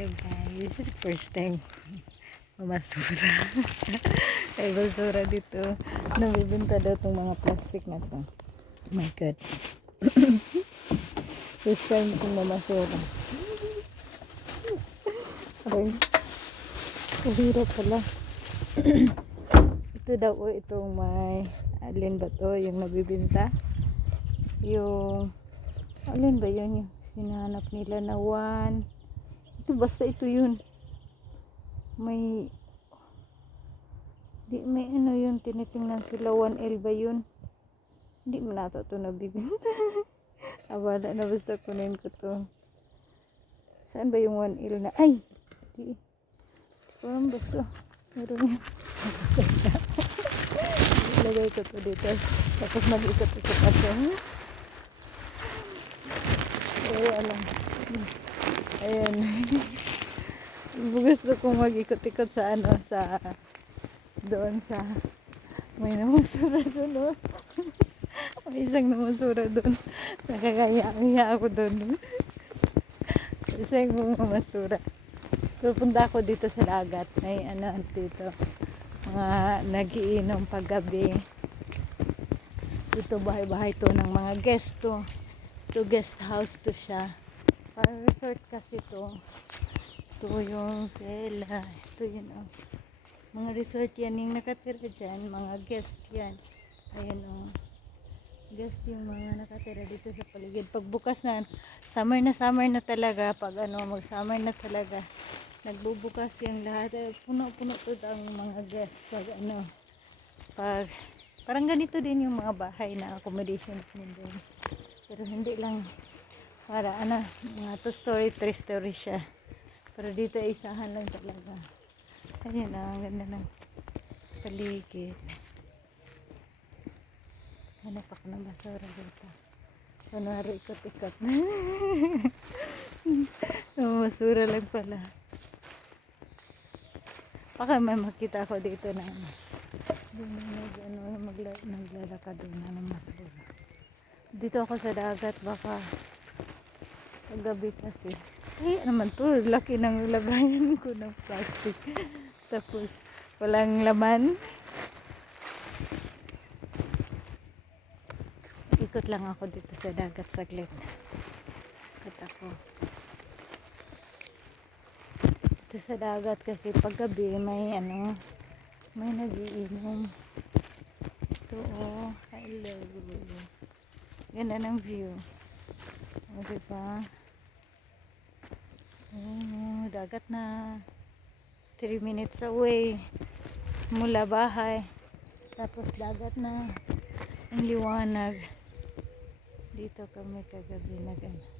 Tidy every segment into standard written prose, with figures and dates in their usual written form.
Hello guys, this is the first time mamasura. Ay basura dito. Nabibinta daw itong mga plastic na to. Oh my god. First time itong mamasura. Aray. Kahirap pala. Ito daw itong may alin ba to yung nabibinta? Yung alin ba yun yung sinahanap nila na one? Ito basta ito yun. May ano yun, tinitingnan sila 1L ba yun? Hindi mo nato ito nabibinta. Abala na basta kunin ko to. Saan ba yung 1L na? Ay! Di. Parang basta. Meron yan. Ilagay ko to dito. Tapos mag-ikot-ikot ako. Alam. Ayan. Gusto kong mag-ikot-ikot sa ano, sa doon sa may namasura doon. May isang namasura doon. Nakakaya ako doon. Isang namasura. So punta ako dito sa dagat. May ano dito. Mga nagiinom paggabi. Dito bahay-bahay to ng mga guest to. To guest house to siya. Parang resort kasi to. Ito yung sela. Ito yun oh. Mga resort yan yung nakatira dyan. Mga guest yan. Ayan oh. Guest yung mga nakatira dito sa paligid. Pagbukas na, summer na talaga. Pag ano, mag-summer na talaga. Nagbubukas yung lahat. Puno-puno to ang mga guest. Pag ano, parang ganito din yung mga bahay na accommodation din. Pero hindi lang para ano, mga 2 story, 3 story siya. Pero dito isahan lang talaga. Ayun na, ang ganda ng paligid. Hanap ako ng basura dito. Kunwari ikot-ikot. Basura lang pala. Baka may makita ako dito na naglalakad doon na ng basura. Dito ako sa dagat baka gabi kasi. Ay, naman to, laki ng lagayan ko ng plastic. Tapos, walang laman. Ikot lang ako dito sa dagat saglit. Ikot ako. Dito sa dagat kasi paggabi may ano, may nagiinom. Ito oh, hello. Ganda ng view. O diba? Dagat na 3 minutes away mula bahay, tapos dagat na ang liwanag. Dito kami kagabi na gano'n.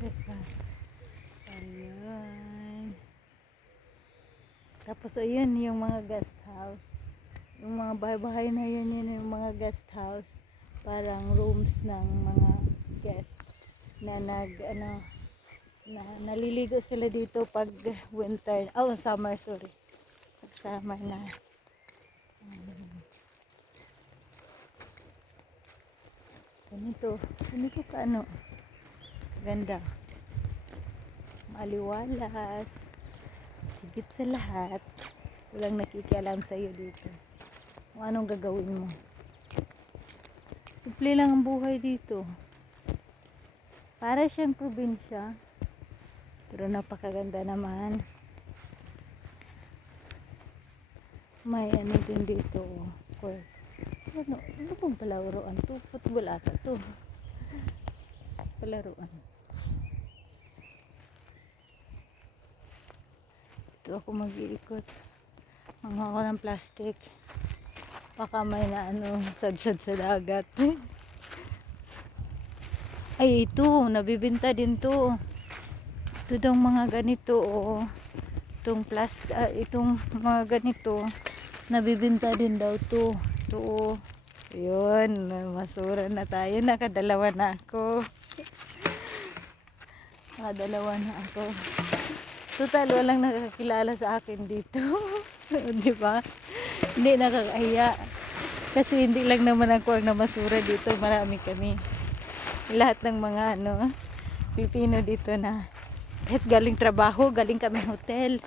Diba? Ayun. Tapos ayun yung mga guest house, yung mga bahay-bahay na yun yung mga guest house, parang rooms ng mga guest na naliligo sila dito pag winter, summer, sorry, pag summer na. ganito ka ano, ganda, maliwalas, higit sa lahat walang nakikialam sa iyo dito kung anong gagawin mo. Simple lang ang buhay dito. Para siyang probinsya, pero napakaganda naman. May ano din dito, ano pong palaruan to? Football ata to. Palaruan. Ito ako mag-iikot. Mga ako ng plastic. Baka may na ano, sad-sad sa dagat. Ay, ito, nabibinta din to. Ito daw mga ganito, oh. Itong mga ganito, nabibinta din daw to. Ito, oh. Ayun, masura na tayo. Nakadalawa na ako. Total, walang nakakilala sa akin dito. Di ba? Hindi nakakahiya. Kasi hindi lang naman ako ang namasura dito. Marami kami. Lahat ng mga ano, Pilipino dito na kahit galing trabaho, galing kami hotel.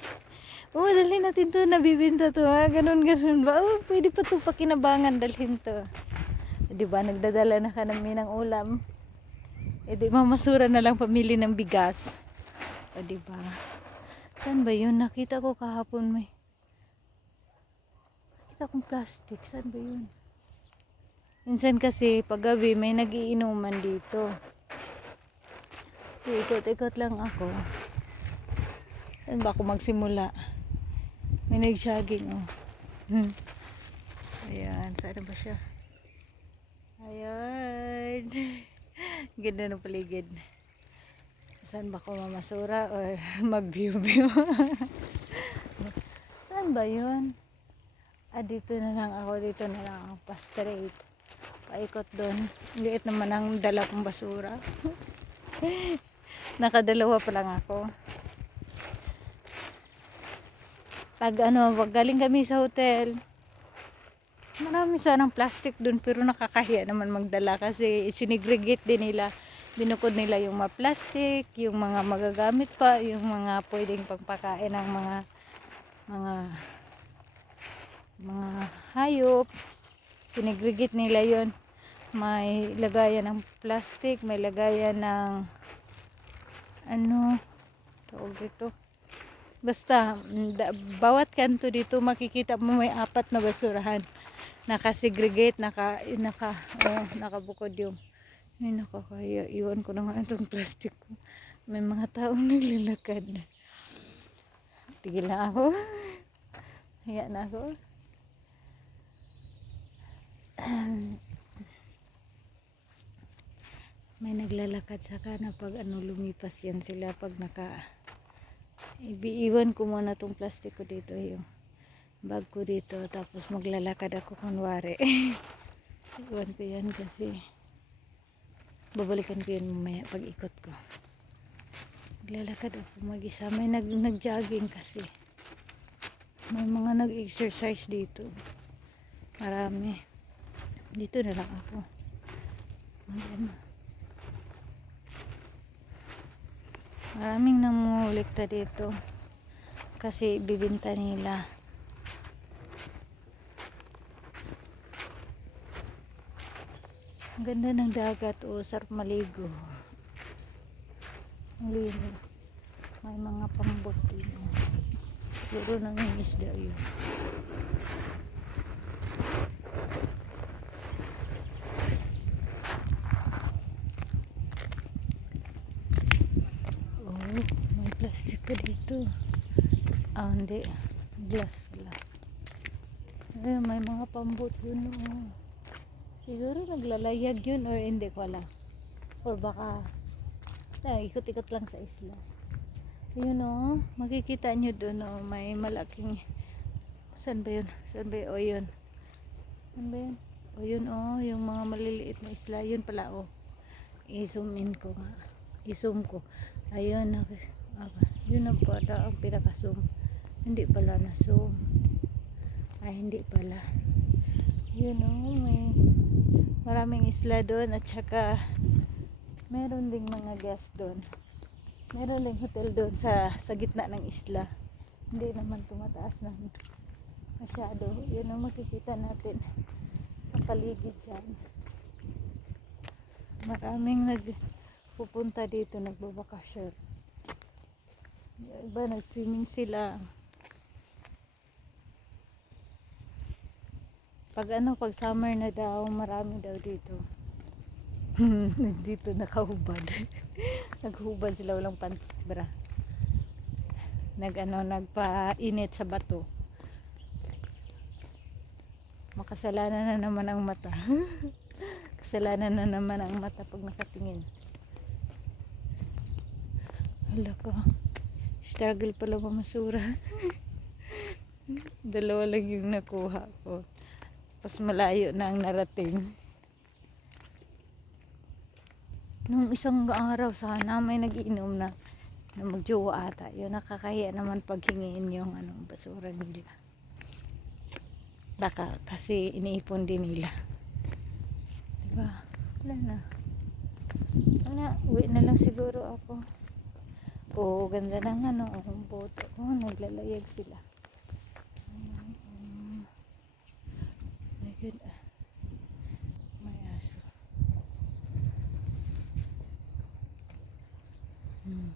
Oh, dalhin natin to, nabibinta to ha. Ganun ba? Oh, pwede pa to pakinabangan, dalhin to. Di ba, nagdadala na kami ng ulam. Eh di mamasura na lang pamili ng bigas. O di ba? Saan ba yun? Nakita ko kahapon may. Nakita kong plastic. Saan ba yun? Minsan kasi paggabi may nagiinuman dito. Ikot-ikot lang ako. Saan ba ako magsimula? May nag-jogging oh. Ayan, saan ba siya? Ayan. Ganda ng paligid. Saan ba ako mamasura or mag-view-view? Saan ba yun? Dito na lang ako. Dito na lang ako. Pa-straight. Paikot doon. Liit naman ang dala kong basura. Nakadalawa pa lang ako. Pag galing kami sa hotel, marami sanang plastic doon pero nakakahiya naman magdala kasi sinegregate din nila. Binukod nila yung mga plastic, yung mga magagamit pa, yung mga pwedeng pagpakain ng mga hayop. Sinegregate nila yon. May lagayan ng plastic, may lagayan ng tawag dito. Basta bawat kanto dito makikita mo may 4 na basurahan. Naka-segregate, nakabukod yung nakakaya. Iwan ko na nga itong plastic ko. May mga taong naglalakad. Tigil na ako. Hiya na ako. May naglalakad sa kana pag lumipas yan sila pag iiwan ko muna tong plastic ko dito, yung bag ko dito, tapos maglalakad ako kunwari. Iwan ko yan kasi babalikan ko yan mamaya pag ikot ko. Maglalakad ako mag-isa. May nag-jogging kasi. May mga nag-exercise dito. Marami. Dito na lang ako. Maraming nangungulikta dito kasi bibinta nila. Ang ganda ng dagat, sarap maligo. Linis. May mga pambot din. Siguro nangingisda yun. May plastic ko dito. Hindi. Glass pala. May mga pambot yun. Siguro naglalayag yun or hindi ko alam. Or baka ikot-ikot lang sa isla. Yun makikita nyo doon may malaking saan ba yun? Yun. Saan ba yun? Yun yung mga maliliit na isla. Yun pala i-zoom in ko nga. I-zoom ko. Ayun. Yun ang pala ang pinaka-zoom. Hindi pala na zoom. Hindi pala. Yun may maraming isla doon at saka meron ding mga guest doon. Meron ding hotel doon sa gitna ng isla. Hindi naman tumataas na masyado. Yun ang makikita natin sa paligid dyan. Maraming nagpupunta dito, nagbabakasyon. Iba nag-swimming sila. Pag summer na daw, marami daw dito. Dito nakahubad. Naghubad sila, walang pantbra. Nagpainit sa bato. Makasalanan na naman ang mata. Kasalanan na naman ang mata pag nakatingin. Hala ko. Struggle pala mamasura. 2 lang yung nakuha ko. Tapos malayo na ang narating. Nung isang araw sana may nagiinom na magjowa ata. Yun nakakahiya naman pag hingin yung basura nila. Baka kasi iniipon din nila. Diba? Wala na. Uwi na lang siguro ako. Oo, ganda ng ano, ang boto. Oh, naglalayag sila. My God. May aso. Hmm.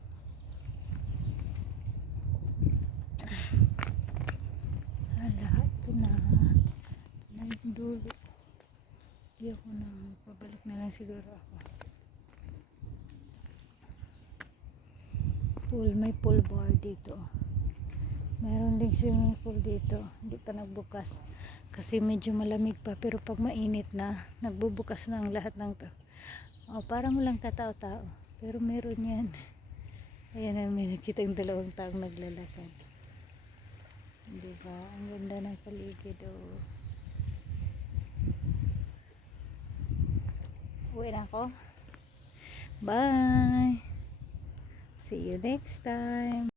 Lahat ito na. Nagdulo. Hindi ako na. Pabalik na lang siguro ako. May pool bar dito. Meron ding swimming pool dito. Hindi pa nagbukas. Kasi medyo malamig pa. Pero pag mainit na, nagbubukas na ang lahat ng to. Oh, parang walang katao-tao. Pero meron yan. Ayan na, may nakita yung dalawang taong naglalakad. Diba? Ang ganda ng paligid. Oh. Uwi na ako. Bye! See you next time.